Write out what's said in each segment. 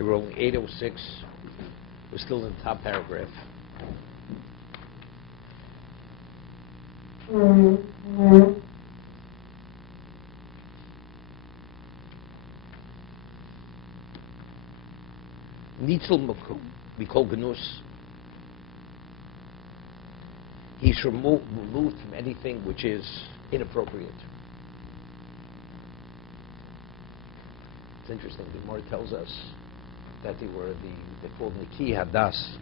Okay, we're only 8:06. We're still in the top paragraph. Nitzel mikol genus. He's removed from anything which is inappropriate. It's interesting. The Gemara tells us that they're called Niki Hadas.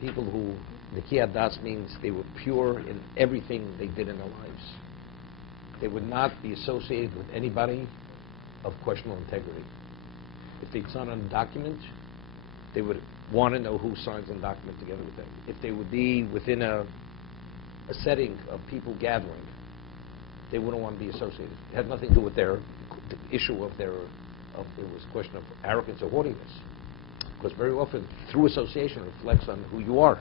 People who, Niki Hadas means they were pure in everything they did in their lives. They would not be associated with anybody of questionable integrity. If they sign on a document, they would want to know who signs on the document together with them. If they would be within a setting of people gathering, they wouldn't want to be associated. It had nothing to do with the issue of there was a question of arrogance or haughtiness. Because very often, through association, it reflects on who you are.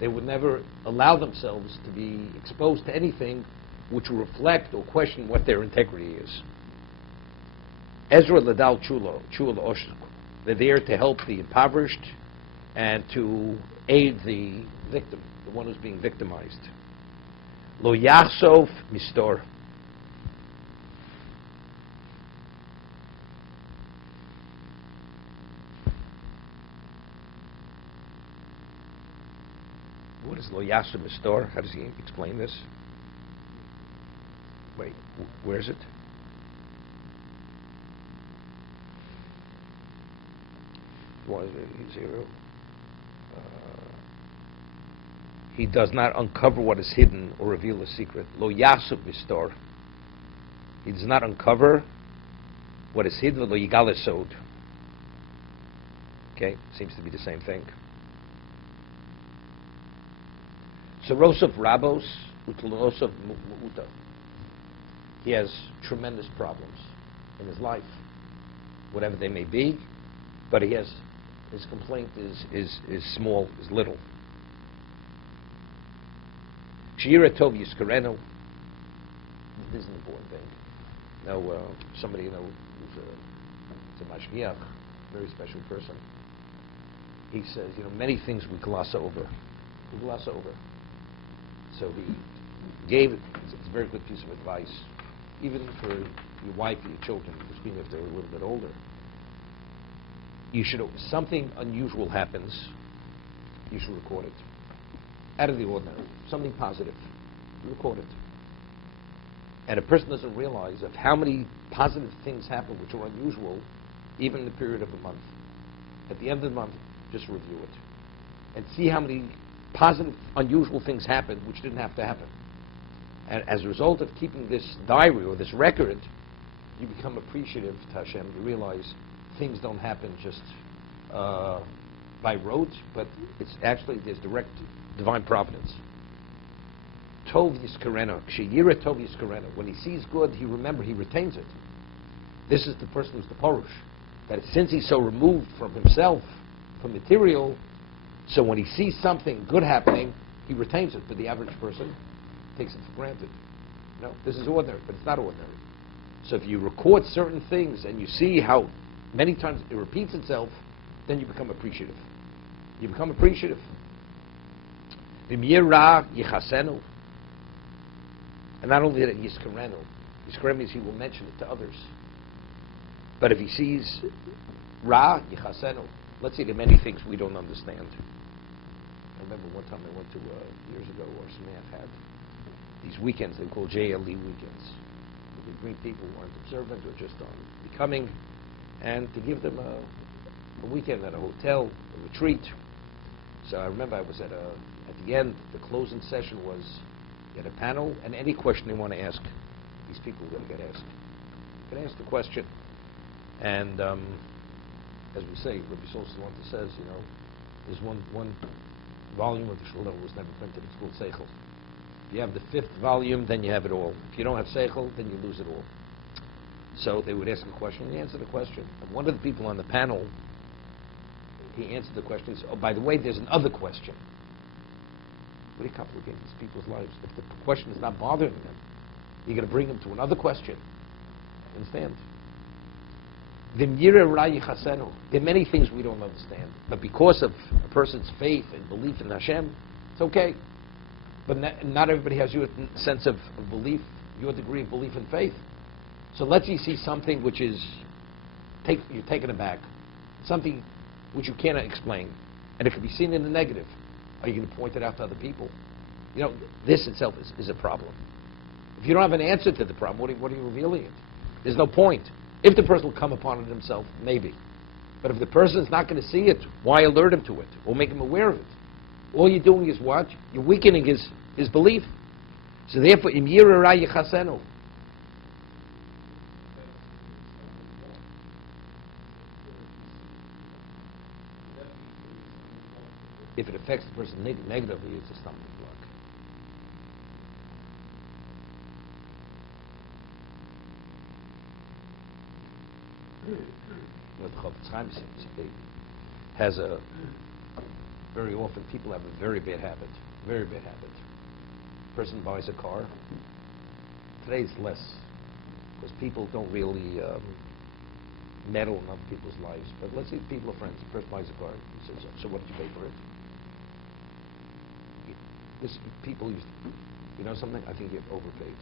They would never allow themselves to be exposed to anything which will reflect or question what their integrity is. Ezra Ladal Chula Oshuk. They're there to help the impoverished and to aid the victim, the one who's being victimized. Lo Yachsov Mistor. What is Lo Yachsov Mistor? How does he explain this? Wait, where is it? He does not uncover what is hidden or reveal a secret. Lo yasub mistor. He does not uncover what is hidden. Lo yigal esod. Okay, seems to be the same thing. Sarosov rabos utlosov mu'uta. He has tremendous problems in his life, whatever they may be, but his complaint is small, is little. Shira tov yiskarenu. This is an important thing. Now, somebody who's a mashgiach, very special person. He says, many things we gloss over. We gloss over. So he gave it. It's a very good piece of advice, even for your wife or your children, especially if they're a little bit older. Something unusual happens, you should record it. Out of the ordinary, something positive, record it. And a person doesn't realize of how many positive things happen which are unusual, even in the period of a month. At the end of the month, just review it. And see how many positive, unusual things happen which didn't have to happen. And as a result of keeping this diary or this record, you become appreciative to Hashem. You realize things don't happen just by rote, but it's actually, there's direct divine providence. Tov Yiskarena, Ksheyira Tov Yiskarena. When he sees good, he retains it. This is the person who's the Porush. That since he's so removed from himself, from material, so when he sees something good happening, he retains it. But the average person takes it for granted. This is ordinary, but it's not ordinary. So if you record certain things and you see how many times it repeats itself, then you become appreciative. You become appreciative. V'miyera yichasenu. And not only that, yiskarenu. Yiskarenu means he will mention it to others. But if he sees ra, yichasenu. Let's say there are many things we don't understand. I remember one time I went to, years ago, or Samantha had these weekends they call JLE weekends. We bring people who aren't observant or just on becoming, and to give them a weekend at a hotel, a retreat. So I remember I was at the end, the closing session was at a panel, and any question they want to ask, these people are going to get asked. You can ask the question. And as we say, Rabbi Solomon says, there's one volume of the Shalom was never printed. It's called Seichel. If you have the 5th volume, then you have it all. If you don't have Seichel, then you lose it all. So they would ask a question, and he answered the question. And one of the people on the panel, he answered the question. He said, oh, by the way, there's another question. Really complicate these people's lives. If the question is not bothering them, you're going to bring them to another question. Understand? There are many things we don't understand, but because of a person's faith and belief in Hashem, it's okay. But not everybody has your sense of belief, your degree of belief and faith. So let's see something which is, you're taken aback, something which you cannot explain, and it can be seen in the negative. Are you going to point it out to other people? This itself is a problem. If you don't have an answer to the problem, what are you revealing it? There's no point. If the person will come upon it himself, maybe. But if the person is not going to see it, why alert him to it or make him aware of it? All you're doing is what? You're weakening his belief. So therefore, im yirah yichasenu. If it affects the person negatively, it's a stumbling block. What the Chovot HaLevavos has very often people have a very bad habit. Person buys a car. Today it's less because people don't really meddle in other people's lives. But let's say people are friends. The person buys a car. He says, "So what did you pay for it?" People used to, something? I think you've overpaid.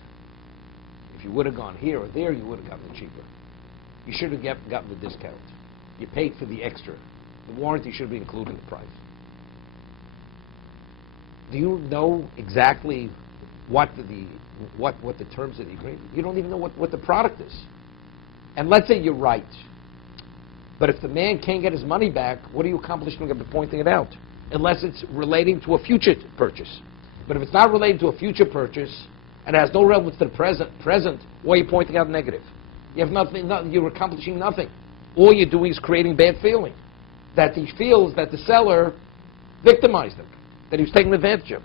If you would have gone here or there, you would have gotten it cheaper. You should have gotten the discount. You paid for the extra. The warranty should be included in the price. Do you know exactly what the terms of the agreement? You don't even know what the product is. And let's say you're right. But if the man can't get his money back, what are you accomplishing by pointing it out? Unless it's relating to a future purchase. But if it's not related to a future purchase and has no relevance to the present, why are you pointing out negative? You have nothing, you're accomplishing nothing. All you're doing is creating bad feeling. That he feels that the seller victimized him, that he was taken advantage of.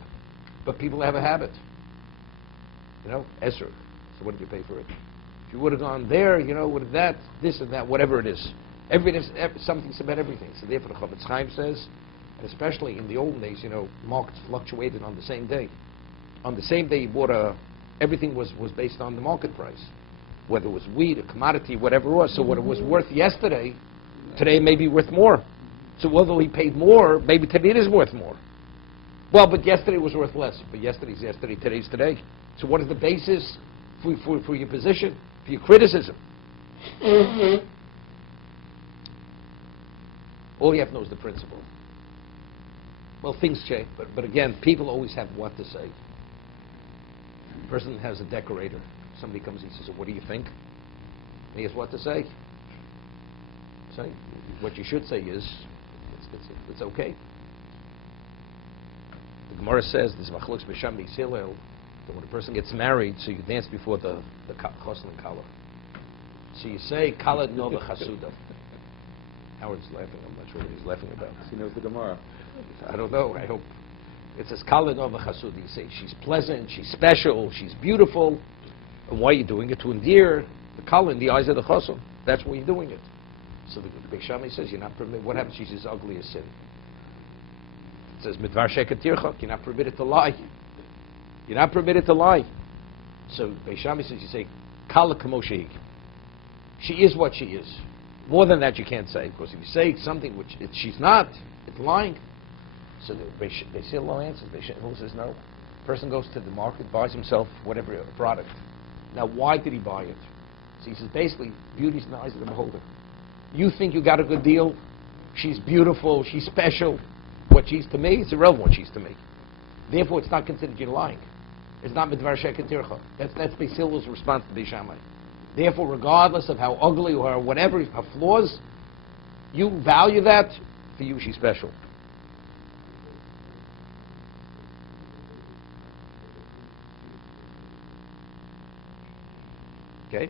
But people have a habit. Esser. So what did you pay for it? If you would have gone there, would have that, this and that, whatever it is. Something's about everything. So therefore the Chovot HaLevavos says, and especially in the olden days, markets fluctuated on the same day. On the same day you bought everything was based on the market price. Whether it was wheat, a commodity, whatever it was. So what it was worth yesterday, today may be worth more. So although he paid more, maybe today it is worth more. Well, but yesterday was worth less. But yesterday's yesterday, today's today. So what is the basis for your position, for your criticism? All you have to know is the principle. Well, things change, but again, people always have what to say. A person has a decorator. Somebody comes and says, "What do you think?" And he has what to say. Say what you should say is, it's okay. The Gemara says, "This machlokes b'sham b'Yisrael, that when a person gets married, so you dance before the chosn and kala. So you say, "Kala nova chasuda." Howard's laughing. I'm not sure what he's laughing about. He knows the Gemara. I don't know. I hope. It says, "Kala nova chasuda." You say, she's pleasant, she's special, she's beautiful. And why are you doing it? To endear the kala in the eyes of the chosn. That's why you're doing it. So the Beis Shammai says, you're not permitted. What happens? She's as ugly as sin. It says, "Midvar sheket tirchak." You're not permitted to lie. You're not permitted to lie. So Beis Shammai says, you say, "Kala kamo shehi." She is what she is. More than that, you can't say, because if you say something which she's not, it's lying. So the Beis Hillel answers. Beis Hillel says, no. Person goes to the market, buys himself whatever product. Now, why did he buy it? So he says, basically, beauty's in the eyes of the beholder. You think you got a good deal? She's beautiful. She's special. What she's to me, it's irrelevant what she's to me. Therefore, it's not considered you lying. It's not midvar sheket tircha. That's Beis Hillel's response to Beis Shammai. Therefore, regardless of how ugly or whatever her flaws, you value that. For you, she's special. Okay?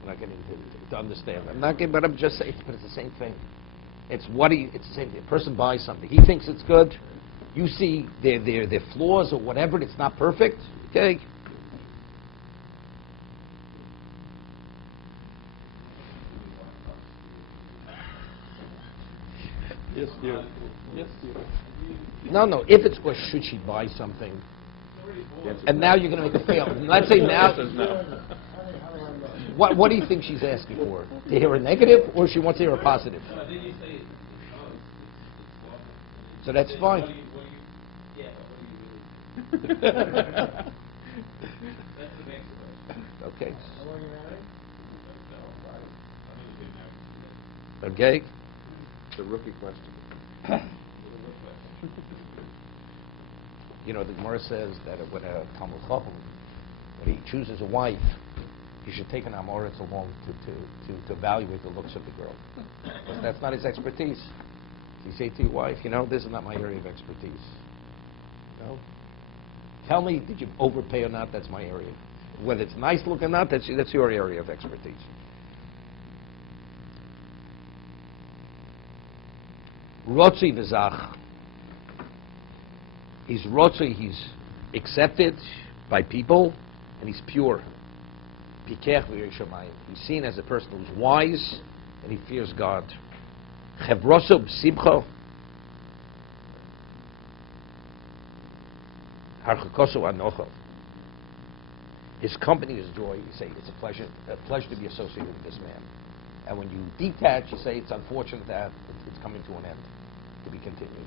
I'm not getting to understand. I'm not getting, but I'm just saying. But it's the same thing. It's the same thing. A person buys something. He thinks it's good. You see their flaws or whatever. It's not perfect. Okay. Yes, dear. Yes, dear. No. If it's, or should she buy something? And now you're going to make a fail. Let's say now. What do you think she's asking for? To hear a negative, or she wants to hear a positive? No, then you say, So that's fine. What do you really? That's the next question. Okay. How long are you married? Okay. The rookie question. You know, the Gemara says that when a Talmud Chacham, when he chooses a wife, he should take an Amoritz along to evaluate the looks of the girl. Because that's not his expertise. You say to your wife, you know, this is not my area of expertise. You know? Tell me, did you overpay or not? That's my area. Whether it's nice look or not, that's your area of expertise. Rotzi v'zach. He's rotzi, he's accepted by people, and he's pure. Pikech v'yirei shamayim. He's seen as a person who's wise, and he fears God. Chevroso b'simcha. Harchakoso anocha. His company is joy. You say it's a pleasure to be associated with this man. And when you detach, you say it's unfortunate that it's coming to an end, to be continued.